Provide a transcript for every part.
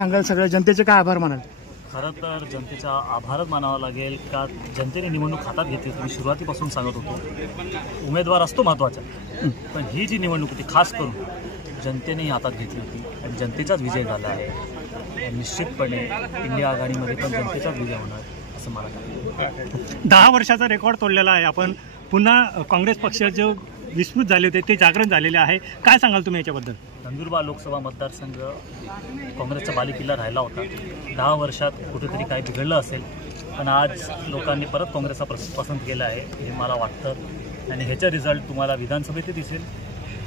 सांगाल सगळ्या जनतेचे काय आभार मानाल? खरं तर जनतेचा आभारच मानावा लागेल का जनतेने निवडणूक हातात घेतली. तुम्ही सुरुवातीपासून सांगत होतो उमेदवार असतो महत्त्वाचा, पण ही जी निवडणूक होती खास करून जनतेने हातात घेतली होती आणि जनतेचाच विजय झाला आहे. निश्चितपणे इंडिया आघाडीमध्ये पण जनतेचाच विजय होणार असं मला वाटतं. 10 वर्षाचा रेकॉर्ड तोडलेला आहे आपण. पुन्हा काँग्रेस पक्षाचे विस्मृत झाले होते ते जागरण झालेले आहे. काय सांगाल तुम्ही याच्याबद्दल? नंदुरबार लोकसभा मतदारसंघ काँग्रेसचा बालेकिल्ला राहिला होता. 10 वर्षात कुठेतरी काही बिघडलं असेल, पण आज लोकांनी परत काँग्रेसचा पसंत केला आहे हे मला वाटतं. आणि ह्याचा रिझल्ट तुम्हाला विधानसभेतही दिसेल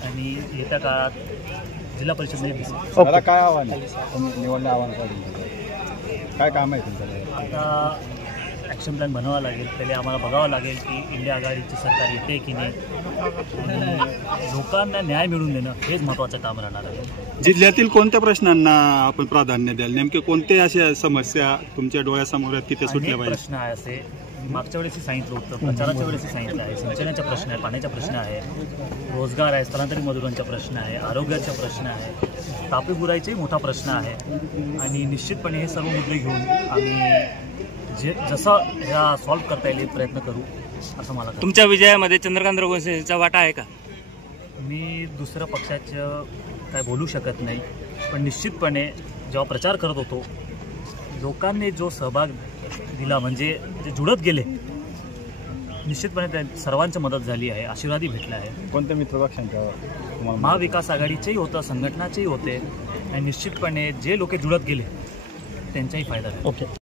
आणि येत्या काळात जिल्हा परिषदेमध्ये दिसेल. मला काय आव्हान निवडणं आव्हान काय काम आहे तुमचं? आता ॲक्शन प्लॅन बनवावा लागेल. पहिले आम्हाला बघावं लागेल की इंडिया आघाडीची सरकार येते की नाही आणि लोकांना न्याय मिळवून देणं हेच महत्त्वाचं काम राहणार आहे. जिल्ह्यातील कोणत्या प्रश्नांना आपण प्राधान्य द्याल? नेमके कोणते अशा समस्या तुमच्या डोळ्यासमोर आहेत की ते सुटल्या पाहिजे? प्रश्न आहे असे मागच्या वेळेसही सांगितलं होतं, प्रचाराच्या वेळेसही सांगितलं आहे. सिंचनाचा प्रश्न आहे, पाण्याचा प्रश्न आहे, रोजगार आहे, स्थलांतरित मजुरांचा प्रश्न आहे, आरोग्याचा प्रश्न आहे, तापी बुराईचाही मोठा प्रश्न आहे. आणि निश्चितपणे हे सर्व मुद्दे घेऊन आम्ही जसं ह्या सॉल्व्ह करता येईल प्रयत्न करू असं मला. तुमच्या विजयामध्ये चंद्रकांत रघुवंशींचा वाटा आहे का? मी दुसऱ्या पक्षाचं काय बोलू शकत नाही, पण निश्चितपणे जेव्हा प्रचार करत होतो लोकांनी जो सहभाग दिला म्हणजे जे जुळत गेले निश्चितपणे त्या सर्वांची मदत झाली आहे, आशीर्वादही भेटला आहे. कोणत्या मित्रपक्षांच्या? महाविकास आघाडीचेही होतं, संघटनाचेही होते आणि निश्चितपणे जे लोक जुळत गेले त्यांचाही फायदा झाला. ओके.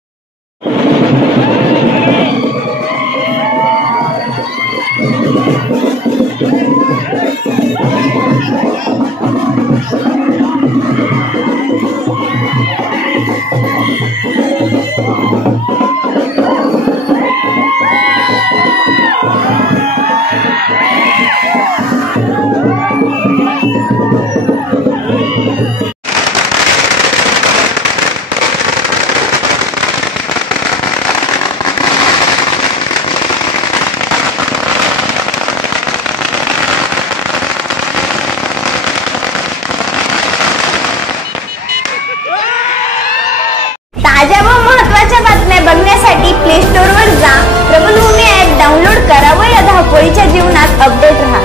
ताज्या व महत्त्वाच्या बातम्या बघण्यासाठी प्ले स्टोअरवर जा, प्रबलभूमी ॲप डाउनलोड करा व या धावपळीच्या जीवनात अपडेट रहा.